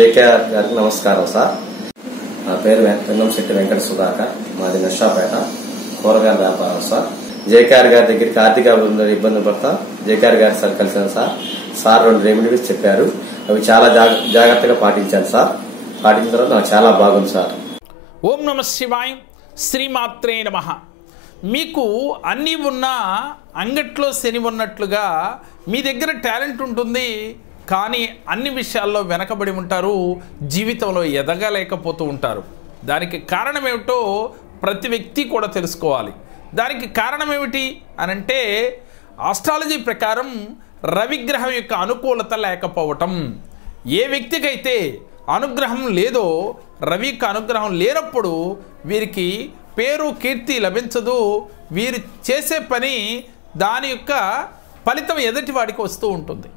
KKR గారికి నమస్కారం sir. నా పేరు వెం- శెట్టి వెంకట సుధాకర్. మాది నషాపేట కూరగాయల వ్యాపారం సార్. జేకేఆర్ గారి దగ్గరికి ఆర్థిక అభివృద్ధి ఇబ్బంది పడతా. జేకేఆర్ గారి సార్ కలిసిన సార్. సార్ రెండు రెమెడీస్ చెప్పారు. అవి చాలా జాగ్రత్తగా పాటించాను సార్. పాటించిన తర్వాత నాకు చాలా బాగుంది సార్. ఓం నమ శివాయ శ్రీమాత్రే నమ. మీకు అన్నీ ఉన్నా అంగట్లో శని ఉన్నట్లుగా మీ దగ్గర టాలెంట్ ఉంటుంది. కానీ అన్ని విషయాల్లో వెనకబడి ఉంటారు జీవితంలో ఎదగలేకపోతూ ఉంటారు. దానికి కారణం ఏమిటో ప్రతి వ్యక్తి కూడా తెలుసుకోవాలి. దానికి కారణం ఏమిటి అనంటే ఆస్ట్రాలజీ ప్రకారం రవిగ్రహం యొక్క అనుకూలత లేకపోవటం. ఏ వ్యక్తికైతే అనుగ్రహం లేదో రవి యొక్క అనుగ్రహం లేనప్పుడు వీరికి పేరు కీర్తి లభించదు. వీరు చేసే పని దాని యొక్క ఫలితం ఎదుటి వాడికి వస్తూ ఉంటుంది.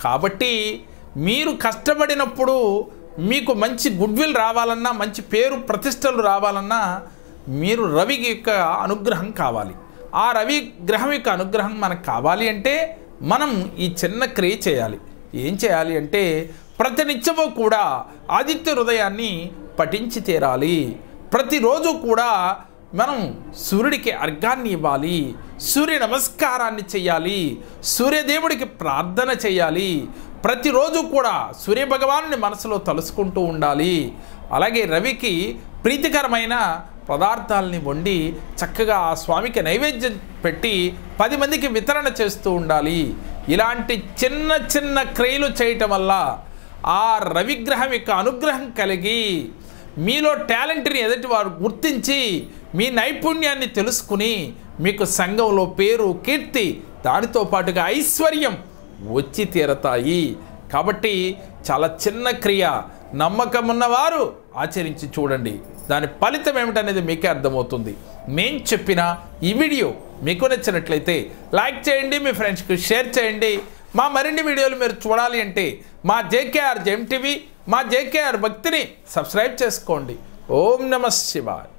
కాబట్టి మీరు కష్టపడినప్పుడు మీకు మంచి గుడ్విల్ రావాలన్నా మంచి పేరు ప్రతిష్టలు రావాలన్నా మీరు రవి యొక్క అనుగ్రహం కావాలి. ఆ రవి గ్రహం యొక్క అనుగ్రహం మనకు కావాలి అంటే మనం ఈ చిన్న క్రియ చేయాలి. ఏం చేయాలి అంటే ప్రతినిత్యము కూడా ఆదిత్య హృదయాన్ని పఠించి తీరాలి. ప్రతిరోజు కూడా మనం సూర్యుడికి అర్ఘాన్ని ఇవ్వాలి సూర్య నమస్కారాన్ని చేయాలి సూర్యదేవుడికి ప్రార్థన చేయాలి ప్రతిరోజు కూడా సూర్య భగవానుని మనసులో తలుసుకుంటూ ఉండాలి. అలాగే రవికి ప్రీతికరమైన పదార్థాలని వండి చక్కగా ఆ స్వామికి నైవేద్యం పెట్టి పది మందికి వితరణ చేస్తూ ఉండాలి. ఇలాంటి చిన్న చిన్న క్రియలు చేయటం వల్ల ఆ రవిగ్రహం యొక్క అనుగ్రహం కలిగి మీలో టాలెంట్ని ఎదుటి వారు గుర్తించి మీ నైపుణ్యాన్ని తెలుసుకుని మీకు సంఘంలో పేరు కీర్తి దానితో పాటుగా ఐశ్వర్యం వచ్చి తీరతాయి. కాబట్టి చాలా చిన్న క్రియ నమ్మకం ఉన్నవారు ఆచరించి చూడండి. దాని ఫలితం ఏమిటనేది మీకే అర్థమవుతుంది. మేము చెప్పిన ఈ వీడియో మీకు నచ్చినట్లయితే లైక్ చేయండి మీ ఫ్రెండ్స్కి షేర్ చేయండి. మా మరిన్ని వీడియోలు మీరు చూడాలి అంటే మా జేకేఆర్ జెమ్ టీవీ మా జేకేఆర్ భక్తిని సబ్స్క్రైబ్ చేసుకోండి. ఓం నమ శివాయ్.